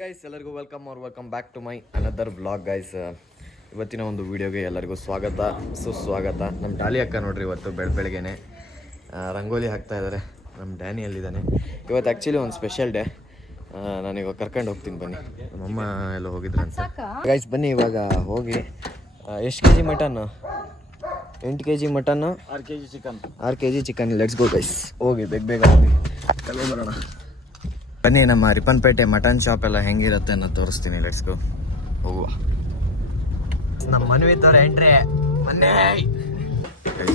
Guys ಎಲ್ಲರಿಗೂ welcome are welcome back to my another blog guys ಇವತ್ತಿನ ಒಂದು ವಿಡಿಯೋಗೆ ಎಲ್ಲರಿಗೂ ಸ್ವಾಗತ. ಸುಸ್ವಾಗತ ನಮ್ಮ ಡಾಲಿ ಅಕ್ಕ ನೋಡ್ರಿ ಇವತ್ತು ಬೆಳ ಬೆಳಗ್ಗೆನೆ. ರಂಗೋಲಿ ಹಾಕ್ತಾ ಇದ್ದಾರೆ ನಮ್ಮ ಡ್ಯಾನಿ ಅಲ್ಲಿದ್ದಾನೆ. ಇವತ್ತು ಆ್ಯಕ್ಚುಲಿ ಒಂದು ಸ್ಪೆಷಲ್ ಡೇ ನಾನೀಗ ಕರ್ಕೊಂಡು ಹೋಗ್ತೀನಿ ಬನ್ನಿ. ನಮ್ಮಮ್ಮ ಎಲ್ಲ ಹೋಗಿದ್ರಂತೆ. ಗೈಸ್ ಬನ್ನಿ ಇವಾಗ ಹೋಗಿ. ಎಷ್ಟು ಕೆ ಜಿ ಮಟನ್ನು ಎಂಟು ಕೆ ಜಿ ಮಟನ್ನು ಆರು ಕೆ ಜಿ ಚಿಕನ್ ಆರು K G chicken let's go guys ಹೋಗಿ ಬೇಗ ಬೇಗ ಹೋಗಿ. ಬರೋಣ. ಬನ್ನಿ ನಮ್ಮ ರಿಪ್ಪನ್ಪೇಟೆ ಮಟನ್ ಶಾಪ್ ಎಲ್ಲ ಹೆಂಗಿರುತ್ತೆ ಅನ್ನೋ ತೋರಿಸ್ತೀನಿ. ಲೆಟ್ಸ್ ಗೋ ಹೋಗುವ. ನಮ್ಮ ಮನವಿ ಎಂಟ್ರಿ ಎಂಟ್ರೆ ಮೊನ್ನೆ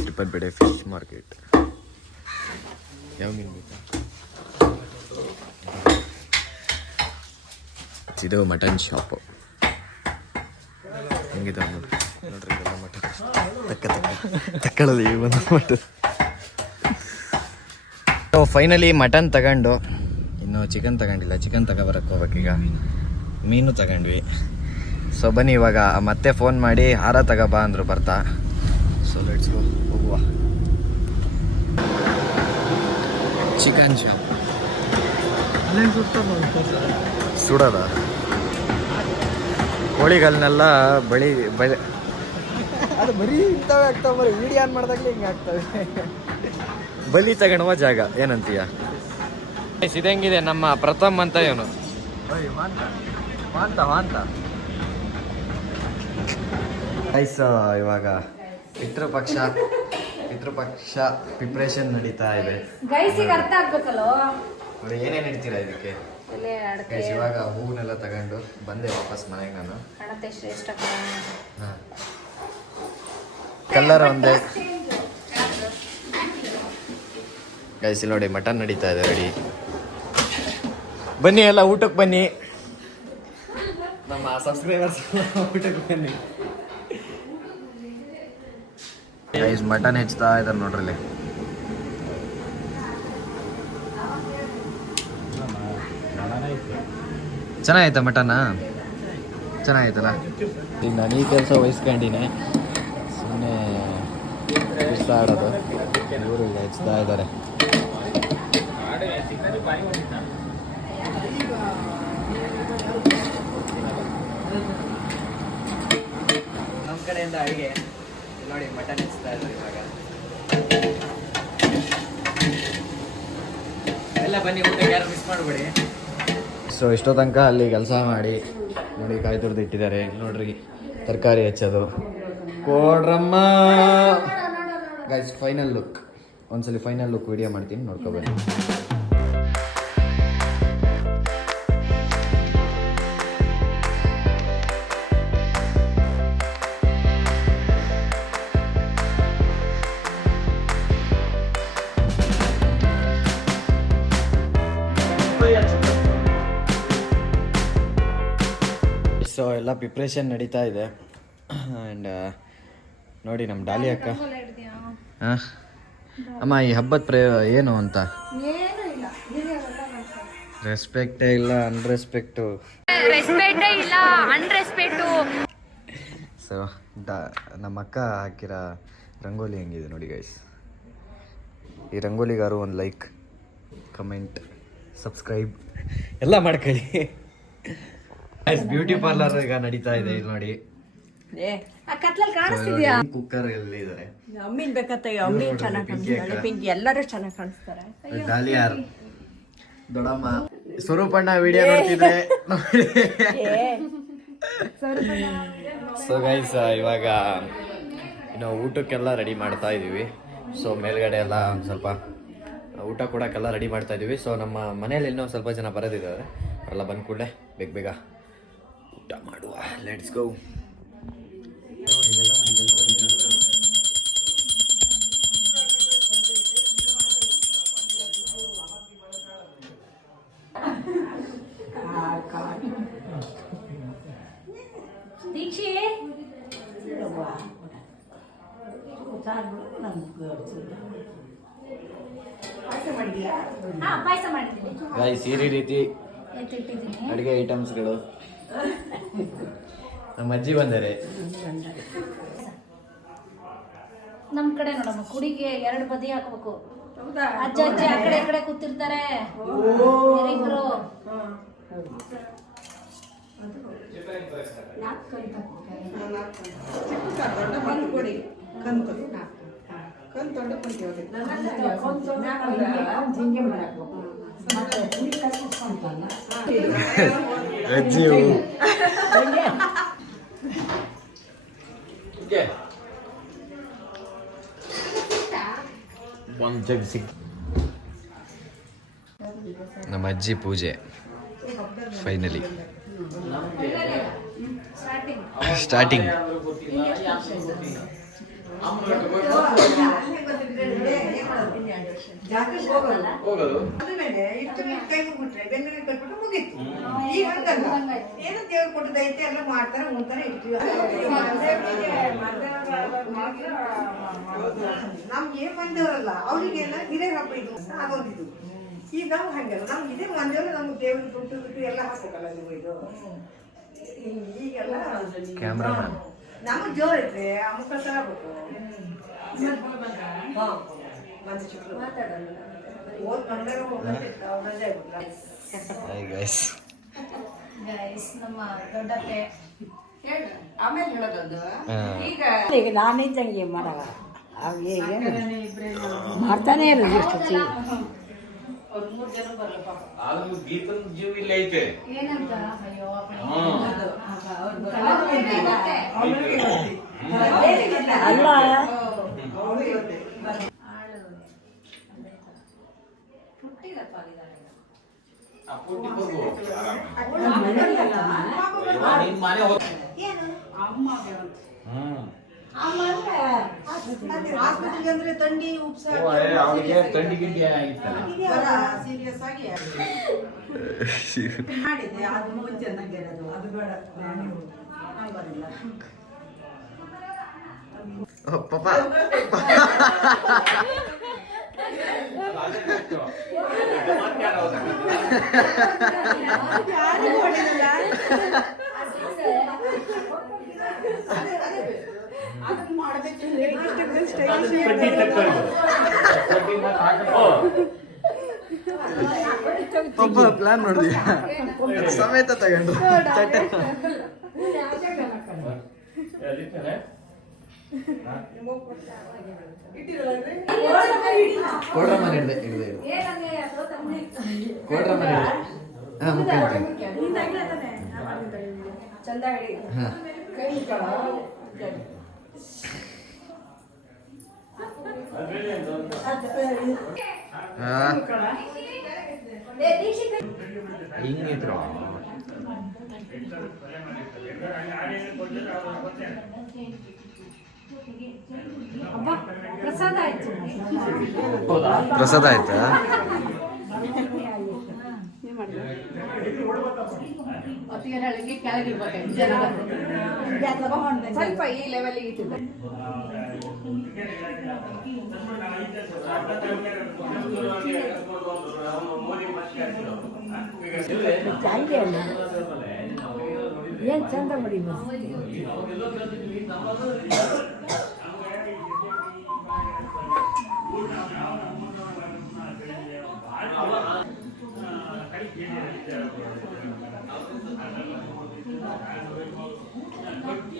ರಿಪ್ಪನ್ಪೇಟೆ ಫಿಶ್ ಮಾರ್ಕೆಟ್ ಯಾವ ಮೀನು ಬೇಕಾ? ಇದು ಮಟನ್ ಶಾಪು ಹೆಂಗಿದೆ ನೋಡಿ ನೋಡ್ರಿ ಇದೆಲ್ಲ ಮಟನ್. ತಕ್ಕ ತಕ್ಕ. ತಕ್ಕಳಲ್ಲಿ ಒಂದು ಮಟನ್. ಫೈನಲಿ ಮಟನ್ ತಗೊಂಡು ಇನ್ನು ಚಿಕನ್ ತಗೊಂಡಿಲ್ಲ. ಚಿಕನ್ ತಗೊಬರಕ್ಕೆ ಹೋಗ್ಬೇಕೀಗ ಮೀನು ತಗೊಂಡ್ವಿ. ಸೊ ಬನ್ನಿ ಇವಾಗ. ಮತ್ತೆ ಫೋನ್ ಮಾಡಿ ಹಾರ ತಗೋಬಾ ಅಂದ್ರು ಬರ್ತಾ. ಸೊ ಲೆಟ್ಸ್ ಗೋ ಹೋಗುವ. Chicken shop ಸುಡೋದ? ಕೋಳಿಗಳನ್ನೆಲ್ಲ ಬಳಿ ಬಳಿ ಅದು ಬರೀ ಇಂಥವೇ ಆಗ್ತಾವೆ. ಬರೀ ವಿಡಿಯೋ ಆನ್ ಮಾಡಿದಾಗಲೇ ಹಿಂಗೆ ಆಗ್ತವೆ. ಬಲಿ ತಗೊಳುವ ಜಾಗ. ಏನಂತೀಯ? ಇದಂಗಿದೆ ನಮ್ಮ ಪ್ರಥಮ್ ಅಂತ ಇವನು ಮಾಂತ. ಮಾಂತ ಗೈಸ್ ಇವಾಗ ಪಿತೃಪಕ್ಷ ಪಿತೃಪಕ್ಷ ಪ್ರಿಪ್ರೇಷನ್ ನಡೀತಾ ಇದೆ. ಗೈಸಿಗೆ ಅರ್ಥ ಆಗ್ಬೇಕಲ್ಲೋ? ನೋಡಿ ಏನೇನು ಇಡ್ತೀರಾ ಇದಕ್ಕೆ? ಗೈಸ್ ಇವಾಗ ಹೂವನ್ನೆಲ್ಲ ತಗೊಂಡು ಬಂದೆ ವಾಪಸ್ ಮನೆಗೆ ನಾನು. ಹಣತೆ ಶ್ರೇಷ್ಠ ಕಲ್ಲರ್ ಒಂದೇ. ಗೈಸ್ ಇಲ್ಲಿ ನೋಡಿ ಮಟನ್ ನಡೀತಾ ಇದೆ ರೆಡಿ ಬನ್ನಿ ಎಲ್ಲ ಊಟಕ್ಕೆ ಬನ್ನಿ. ನಮ್ಮ ಸಬ್ಸ್ಕ್ರೈಬರ್ಸ್ ಊಟಕ್ಕೆ ಬನ್ನಿ. ಗೈಸ್ ಮಟನ್ ಹೆಚ್ಚುತ್ತಾ ಇದ್ದಾರೆ ನೋಡ್ರಿ ಇಲ್ಲಿ ಚೆನ್ನಾಗೈತ ಮಟನ್ನ ಚೆನ್ನಾಗೈತಲ್ಲ? ಈಗ ನಾನು ಈ ಕೆಲಸ ವಹಿಸ್ಕೊಂಡಿನಿ. ಸುಮ್ಮನೆ ಆಡೋದು. ಇವರು ಈಗ ಹೆಚ್ಚುತ್ತಾ ಇದ್ದಾರೆ ನಮ್ಮ ಕಡೆಯಿಂದ ಅಡುಗೆ. ನೋಡಿ ಮಟನ್ ಹೆಚ್ಚ್ತಾ ಇದ್ದಾರೆ ಇವಾಗ. ಎಲ್ಲ ಬನ್ನಿ, ಊಟಕ್ಕೆ ಯಾರು ಮಿಸ್ ಮಾಡಬೇಡಿ. ಸೊ ಇಷ್ಟೋ ತನಕ ಅಲ್ಲಿ ಕೆಲಸ ಮಾಡಿ, ನೋಡಿ ಕಾಯಿ ತುರ್ದು ಇಟ್ಟಿದ್ದಾರೆ. ನೋಡ್ರಿ, ತರಕಾರಿ ಹೆಚ್ಚೋದು. ಕೋಡ್ರಮ್ಮ! ಗೈಸ್ ಫೈನಲ್ ಲುಕ್ ಒಂದ್ಸಲಿ ಫೈನಲ್ ಲುಕ್ ವಿಡಿಯೋ ಮಾಡ್ತೀನಿ ನೋಡ್ಕೊಬನ್ನಿ ಪ್ರಿಪ್ರೇಷನ್ ನಡೀತಾ ಇದೆ. ಆ್ಯಂಡ್ ನೋಡಿ ನಮ್ಮ ಡಾಲಿ ಅಕ್ಕ. ಹಾಂ ಅಮ್ಮ ಈ ಹಬ್ಬದ ಪ್ರೇ ಏನು ಅಂತ? ರೆಸ್ಪೆಕ್ಟೇ ಇಲ್ಲ ಅನ್ರೆಸ್ಪೆಕ್ಟು ರೆಸ್ಪೆಕ್ಟೇ ಇಲ್ಲ ಅನ್ರೆಸ್ಪೆಕ್ಟು ಸೊ ಡಾ ನಮ್ಮ ಅಕ್ಕ ಹಾಕಿರೋ ರಂಗೋಲಿ ಹೆಂಗಿದೆ ನೋಡಿ ಗೈಸ್ ಈ ರಂಗೋಲಿಗಾರು ಒಂದು ಲೈಕ್ ಕಮೆಂಟ್ ಸಬ್ಸ್ಕ್ರೈಬ್ ಎಲ್ಲ ಮಾಡ್ಕೊಳ್ಳಿ. ಬ್ಯೂಟಿ ಪಾರ್ಲರ್ ಈಗ ನಡೀತಾ ಇದೆ ಇಲ್ಲಿ ನೋಡಿ. ಆ ಕತ್ಲಲ್ಲಿ ಕಾಣಿಸ್ತಿದ್ಯಾ? ಕುಕ್ಕರ್ ಎಲ್ಲಿ ಇದ್ದಾರೆ ಅಮ್ಮಿನ್ ಬೇಕತ್ತ ಅಮ್ಮಿನ್ ಚೆನ್ನಾಗಿ ಕಾಣಿಸ್ತಾರೆ. ಪಿಂಕಿ ಎಲ್ಲರೂ ಚೆನ್ನಾಗಿ ಕಾಣಿಸ್ತಾರೆ. ಡಾಲಿಯಾರ್ ದೊಡ್ಡಮ್ಮ. ಸ್ವರೂಪಣ್ಣ ವಿಡಿಯೋ ನೋಡ್ತಿದ್ರೆ? ಸೊ ಗೈಸ್ ಇವಾಗ ಇನ್ನು ಊಟಕ್ಕೆಲ್ಲ ರೆಡಿ ಮಾಡ್ತಾ ಇದೀವಿ. ಸೊ ಮೇಲ್ಗಡೆ ಎಲ್ಲ ಒಂದು ಸ್ವಲ್ಪ ಊಟ ಕೊಡೋಕ್ಕೆಲ್ಲ ರೆಡಿ ಮಾಡ್ತಾ ಇದೀವಿ. ಸೊ ನಮ್ಮ ಮನೇಲಿ ಇನ್ನೂ ಸ್ವಲ್ಪ ಜನ ಬರೋದಿದ್ದಾರೆ. ಅವರೆಲ್ಲ ಬಂದ ಕೂಡಲೇ ಬೇಗ ಬೇಗ ಊಟ ಮಾಡುವ. Let's go ದೀಕ್ಷಿ. ಗೈಸ್ ಈ ರೀತಿ ಅಡುಗೆ ಐಟಮ್ಸ್ಗಳು ನಮ್ಮ ಅಜ್ಜಿ ಬಂದರೆ. ನಮ್ ಕಡೆ ನೋಡಮ್ಮ ಕುಡಿಗೆ ಎರಡು ಬದಿ ಹಾಕ್ಬೇಕು. ಅಜ್ಜ ಅಜ್ಜಿ ಆ ಕಡೆ ಈ ಕಡೆ ಕೂತಿರ್ತಾರೆ. ಇಬ್ರು ಅಜ್ಜಿಯು ಒಂದು ಜಗ್ ಸಿಕ್ ನಮ್ಮ ಅಜ್ಜಿ ಪೂಜೆ ಫೈನಲಿ ಸ್ಟಾರ್ಟಿಂಗ್ ದೇವ್ರು ಇರ್ತೀವಿ ನಮ್ಗೆ ಅವ್ರಿಗೆಲ್ಲ ಹಬ್ಬ ಇದು ಈಗ ನಾವು ಹಂಗಲ್ಲ. ನಮ್ಗೆ ಇದೇ ಮಂದಿಯವರು ನಮ್ಗೆ ದೇವ್ರಿಗೆ ಬಿಟ್ಟು ಬಿಟ್ಟು ಎಲ್ಲ ಹಾಕೋಕಲ್ಲ ನೀವು ಇದು. ಈಗೆಲ್ಲ ನಮ್ಗೆ ಜೋರು ಇದ್ರೆ ಅಮುಕ ತಗೋಬೇಕು ಹಾ. ಈಗ ಶುಕ್ರ ಓದ್ ಬಂಗಾರ ಹೋಗ್ಬೇಕು ಅವ್ರದ್ದೇ ಹಾಯ್ ಗೈಸ್ ಗೈಸ್ ನಮ್ಮ ದೊಡ್ಡತ್ತೆ ಆಮೇಲೆ ಹೇಳೋದು ಈಗ ಈಗ ನಾನಿದ್ದಂಗೆ ಮಾಡವ ಅವ್ ಏನು ಮಾಡ್ತಾನೆ ಇರೋದು ಇಷ್ಟೊತ್ತಿ ಏನಂತ? ಅಯ್ಯೋ ಅಲ್ಲ ಹಾಸ್ಪಿಟಲ್ಗೆ ಅಂದ್ರೆ ತಂಡಿ ಉಪ್ಸ ಸೀರಿಯಸ್ ಆಗಿ ಮಾಡಿದೆ. ಅದು ಮುಂಚೆ ನಂಗೆ ಇರೋದು. ಅದು ಬೇಡ. ನಾನು ಬರಲ್ಲ ಪಾಪ ಪಾಪ ಪ್ಲಾನ್ ನೋಡಿದ್ವಿ ಸಮೇತ ತಗೊಂಡು. ತಟ್ಟೆ ಕೊಡ್ರ ಮನೆ ಹಿಡ್ದೆ ಹಿಡ್ದೆ ಕೊಡ್ರ ಮನೆ ಹಾ ಮುಖ್ಯ ಚಂದ ಹೇಳಿ ಹಾ. ಹಾ ಹಿಂಗಿದ್ರು? ಪ್ರಸಾದ ಆಯ್ತು. ಪ್ರಸಾದ ಆಯ್ತಾ? ಈ ಲೆವೆಲ್ ಜನ ಸ್ವಲ್ಪ ಚಂದ ಮಾಡಿ ಇಟ್ಟಿದ್ದೆ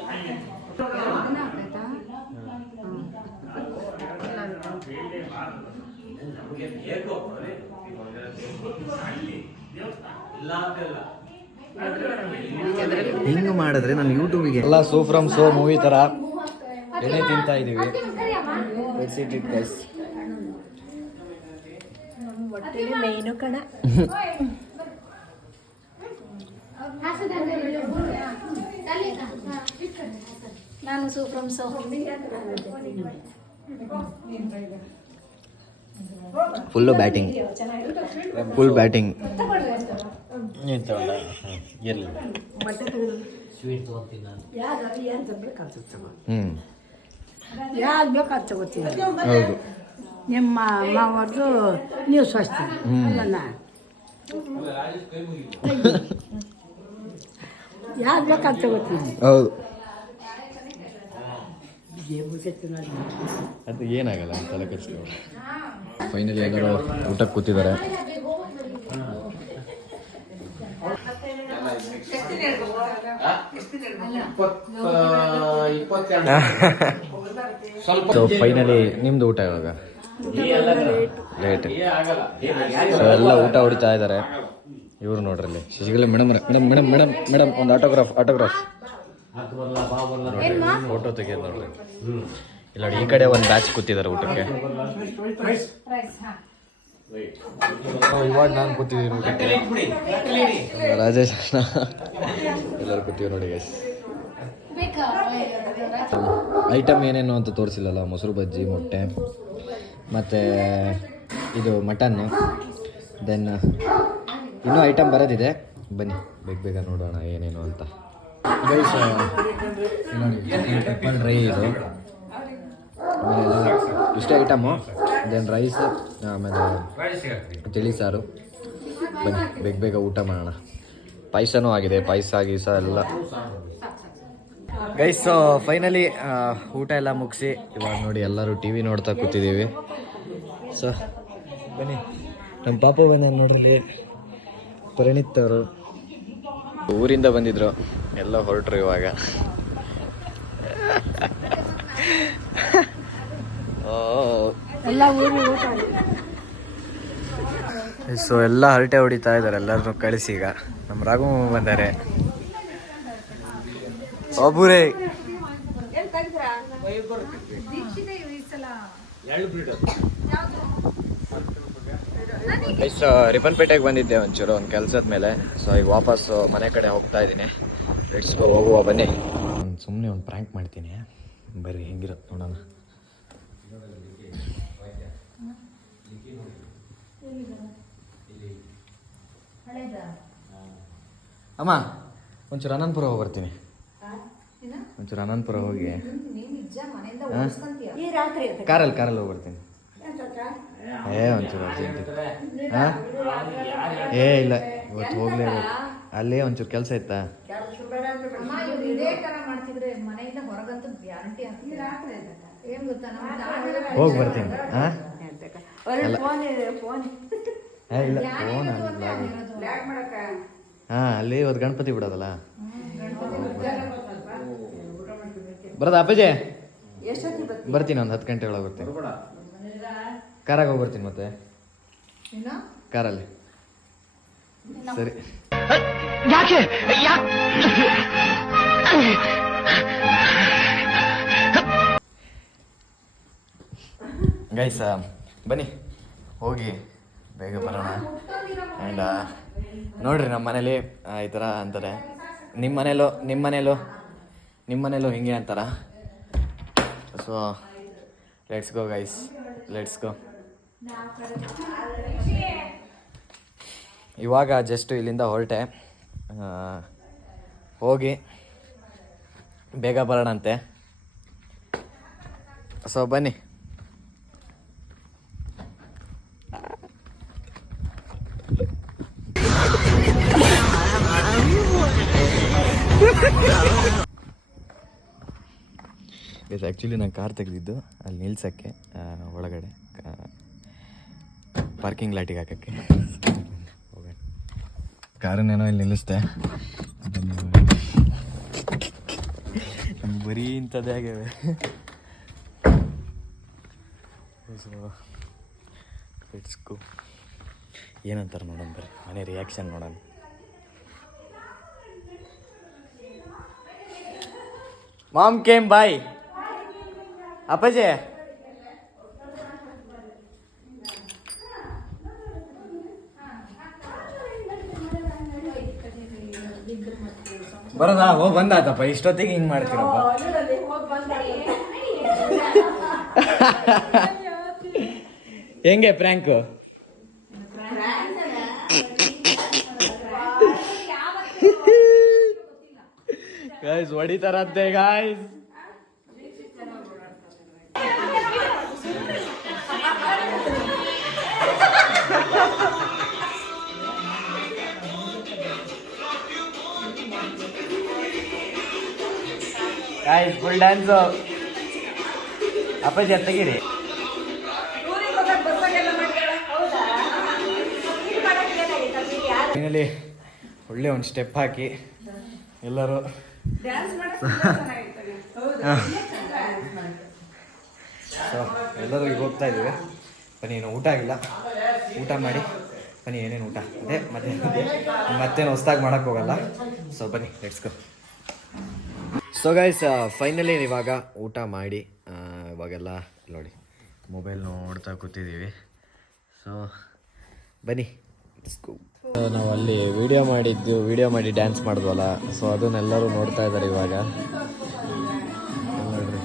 ಹಂಗೆ ಅಲ್ಲ ಹಿಂಗ್ ಮಾಡಿದ್ರೆ ನಾನು ಯೂಟ್ಯೂಬಿಗೆ ಎಲ್ಲ ಸೋ ಫ್ರಮ್ ಸೋ ಮೂವಿ ತರ ಎಣ್ಣೆ ತಿಂತಾ ಇದೀವಿ ಗೈಸ್ ಮೇನು ಕಣ ನಾನು ಸೂಪ್ರಮ್ so full batting full batting ಹ್ಞೂ ತಗೋತೀನಿ ಹೌದು. ನಿಮ್ಮ ಮಾವರ್ದು ನೀವು ಸ್ವಸ್ಥ ಅಲ್ಲಣ್ಣ ಯಾವ್ದು ಬೇಕು ಅದು ತಗೋತೀನಿ ಹೌದು ಅದು ಏನಾಗಲ್ಲ ತಲೆ ಕೆಡಿಸ್ಕೊ ಫೈನಲಿ ಎಲ್ಲರೂ ಊಟಕ್ಕೆ ಕೂತಿದ್ದಾರೆ. ಸೊ ಫೈನಲಿ ನಿಮ್ದು ಊಟ ಇವಾಗ ಲೇಟ್ ಸೊ ಎಲ್ಲ ಊಟ ಹೊಡಿತಾ ಇದ್ದಾರೆ. ಇವ್ರು ನೋಡ್ರಲ್ಲಿ. Shashikala madam madam madam madam madam ಒಂದು ಆಟೋಗ್ರಾಫ್ ಆಟೋಗ್ರಾಫ್ ಫೋಟೋ ತೆಗಿಯೋದು ನೋಡ್ರಿ. ಇಲ್ಲ ಈ ಕಡೆ ಒಂದು ಬ್ಯಾಚ್ ಕೂತಿದ್ದಾರೆ ಊಟಕ್ಕೆ. ಇವಾಗ ನಾನು ಕೂತಿದ್ದೀನಿ ಊಟಕ್ಕೆ. ರಾಜೇಶ್ ಅಣ್ಣ. ಎಲ್ಲರೂ ಕೂತೀವಿ ನೋಡಿ ಗೈಸ್ ಐಟಮ್ ಏನೇನು ಅಂತ ತೋರಿಸಿಲ್ಲಲ್ಲ, ಮೊಸರು ಬಜ್ಜಿ, ಮೊಟ್ಟೆ, ಮತ್ತು ಇದು ಮಟನ್ನು. ದೆನ್ ಇನ್ನೂ ಐಟಮ್ ಬರೋದಿದೆ. ಬನ್ನಿ, ಬೇಗ ಬೇಗ ನೋಡೋಣ ಏನೇನು ಅಂತ. ಗೈಸ್ ನೋಡಿ ಪೆಪ್ಪರ್ ಡ್ರೈ ಇದು. ಆಮೇಲೆ ಇಷ್ಟೇ ಐಟಮು ದೆನ್ ರೈಸ್ ಆಮೇಲೆ ತಿಳಿ ಸಾರು. ಬನ್ನಿ, ಬೇಗ ಬೇಗ ಊಟ ಮಾಡೋಣ. ಪಾಯಸನೂ ಆಗಿದೆ, ಪಾಯಸ, ಗೀಸ ಎಲ್ಲ. ಗೈಸ್ ಫೈನಲಿ ಊಟ ಎಲ್ಲ ಮುಗಿಸಿ. ಇವಾಗ ನೋಡಿ ಎಲ್ಲರೂ ಟಿ ವಿ ನೋಡ್ತಾ ಕೂತಿದ್ದೀವಿ. ಸೊ ಬನ್ನಿ. ನಮ್ಮ ಪಾಪ ಬಂದ ನೋಡ್ರಿ. ಪರಿಣಿತ್ ಅವರು. ಊರಿಂದ ಬಂದಿದ್ರು. ಎಲ್ಲ ಹೊರಟ್ರು ಇವಾಗ. ಸೊ ಎಲ್ಲ ಹರಟೆ ಹೊಡಿತಾ ಇದ್ದಾರೆ ಎಲ್ಲರನ್ನು ಕಳಿಸಿ ಈಗ. ನಮ್ಮ ರಾಘು ಬಂದಾರೆ. ಒಬ್ಬರೇ ಸೊ ರಿಪನ್ಪೇಟೆಗೆ ಬಂದಿದ್ದೆ ಒಂಚೂರು ಒಂದು ಕೆಲಸದ ಮೇಲೆ. ಸೊ ಈಗ ವಾಪಸ್ ಮನೆ ಕಡೆ ಹೋಗ್ತಾ ಇದ್ದೀನಿ. ಲೆಟ್ಸ್ ಹೋಗುವ ಬನ್ನಿ. ಸುಮ್ಮನೆ ಒಂದು ಪ್ರ್ಯಾಂಕ್ ಮಾಡ್ತೀನಿ. ಬರ್ರಿ ಹೆಂಗಿರುತ್ತೆ ನೋಡೋಣ. ಅಮ್ಮ ಒಂಚೂರು ಅನಂತಪುರ ಹೋಗ್ಬರ್ತೀನಿ ಒಂಚೂರು ಅನಂತಪುರ ಹೋಗಿ. ಕಾರಲ್ಲಿ ಕಾರಲ್ಲಿ ಹೋಗಿ ಬರ್ತೀನಿ. ಏ ಒಂಚೂರು ಅರ್ಜೆಂಟ್ ಹಾಂ? ಏ ಇಲ್ಲ ಇವತ್ತು ಹೋಗ್ಲೇಬೇಕು ಅಲ್ಲೇ ಒಂಚೂರು ಕೆಲಸ ಇತ್ತಾ? ಹೋಗಿ ಬರ್ತೀನಿ. ಹಾಂ? ಏ ಇಲ್ಲ ಫೋನ್ ಅಲ್ಲ. ಹಾಂ ಅಲ್ಲಿ ಇವತ್ತು ಗಣಪತಿ ಬಿಡೋದಲ್ಲ? ಬರೋದಾ ಅಪ್ಪಾಜಿ? ಬರ್ತೀನಿ ಒಂದು ಹತ್ತು ಗಂಟೆ ಒಳಗೆ ಬರ್ತೀನಿ ಕಾರಾಗ ಹೋಗಿ ಬರ್ತೀನಿ ಮತ್ತೆ. ಇನ್ನು? ಕಾರಲ್ಲಿ. ಸರಿ. ಗೈಸ್ ಬನ್ನಿ ಹೋಗಿ. ಬೇಗ ಬರೋಣ. ಆ್ಯಂಡ್ ನೋಡಿರಿ ನಮ್ಮ ಮನೇಲಿ ಈ ಥರ ಅಂತಾರೆ. ನಿಮ್ಮ ಮನೇಲೂ ನಿಮ್ಮ ಮನೇಲೂ ನಿಮ್ಮ ಮನೇಲೂ ಹಿಂಗೆ ಅಂತಾರ? So let's go guys let's go ಇವಾಗ ಜಸ್ಟ್ ಇಲ್ಲಿಂದ ಹೊರಟೆ. ಹೋಗಿ ಬೇಗ ಬರೋಣಂತೆ. ಸೊ ಬನ್ನಿ. ಇದು ಆ್ಯಕ್ಚುಲಿ ನಾನು ಕಾರ್ ತೆಗೆದಿದ್ದು ಅಲ್ಲಿ ನಿಲ್ಸೋಕ್ಕೆ ಒಳಗಡೆ ಪಾರ್ಕಿಂಗ್ ಲಾಟಿಗೆ ಹಾಕೋಕ್ಕೆ. ಕಾರನ್ನೇನೋ ಇಲ್ಲಿ ನಿಲ್ಲಿಸ್ದೆ. ಬರೀ ಇಂಥದ್ದೇ ಆಗ್ಯಾವೆ. ಸೊ ಏನಂತಾರೆ ನೋಡೋಣ ಬರ್ರಿ ಮನೆ ರಿಯಾಕ್ಷನ್ ನೋಡೋಣ. ಮಾಮ್ ಕೇಮ್ ಬಾಯ್ ಅಪ್ಪಾಜಿ ಬರೋದಾ ಹೋಗಿ ಬಂದಾತಪ್ಪ ಇಷ್ಟೊತ್ತಿಗೆ ಹಿಂಗೆ ಮಾಡ್ತೀರಪ್ಪ. ಹೆಂಗೆ ಪ್ರ್ಯಾಂಕು ಗಾಯ್ಸ್ ಹೊಡಿತಾರಂತೆ ಗಾಯ್ಸ್ ಗಾಯ್ಸ್ ಫುಲ್ ಡ್ಯಾನ್ಸ್ ಅಪ್ಪಾಜಿ ತೆಗೀರಿ ಫೈನಲಿ ಒಳ್ಳೆ ಒಂದು ಸ್ಟೆಪ್ ಹಾಕಿ ಎಲ್ಲರೂ ಸೊ ಎಲ್ಲರೂ ಈಗ ಹೋಗ್ತಾ ಇದ್ದೀವಿ. ಬನ್ನಿ ಏನು ಊಟ ಆಗಿಲ್ಲ. ಊಟ ಮಾಡಿ. ಬನ್ನಿ ಏನೇನು ಊಟ? ಅದೇ ಮತ್ತೆ ಮತ್ತೇನು ಹೊಸ್ದಾಗಿ ಮಾಡೋಕ್ಕೆ ಹೋಗಲ್ಲ. ಸೊ ಬನ್ನಿ let's go so guys finally ಇವಾಗ ಊಟ ಮಾಡಿ ಇವಾಗೆಲ್ಲ ನೋಡಿ ಮೊಬೈಲ್ ನೋಡ್ತಾ ಕೂತಿದ್ದೀವಿ. ಸೊ ಬನ್ನಿ ನಾವು ಅಲ್ಲಿ ವಿಡಿಯೋ ಮಾಡಿದ್ದು ವಿಡಿಯೋ ಮಾಡಿ ಡ್ಯಾನ್ಸ್ ಮಾಡಿದ್ವಲ್ಲ ಸೊ ಅದನ್ನೆಲ್ಲರೂ ನೋಡ್ತಾ ಇದ್ದಾರೆ ಇವಾಗ. ನೋಡ್ರಿ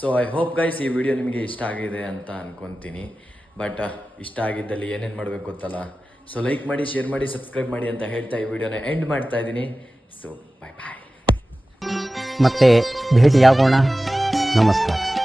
ಸೊ ಐ ಹೋಪ್ ಗೈಸ್ ಈ ವಿಡಿಯೋ ನಿಮಗೆ ಇಷ್ಟ ಆಗಿದೆ ಅಂತ ಅನ್ಕೊಂತೀನಿ. ಬಟ್ ಇಷ್ಟ ಆಗಿದ್ದಲ್ಲಿ ಏನೇನು ಮಾಡಬೇಕು ಗೊತ್ತಲ್ಲ? ಸೊ ಲೈಕ್ ಮಾಡಿ ಶೇರ್ ಮಾಡಿ ಸಬ್ಸ್ಕ್ರೈಬ್ ಮಾಡಿ ಅಂತ ಹೇಳ್ತಾ ಈ ವಿಡಿಯೋನ ಎಂಡ್ ಮಾಡ್ತಾ ಇದ್ದೀನಿ ಸೊ ಬಾಯ್ ಬಾಯ್ ಮತ್ತೆ ಭೇಟಿಯಾಗೋಣ. ನಮಸ್ಕಾರ.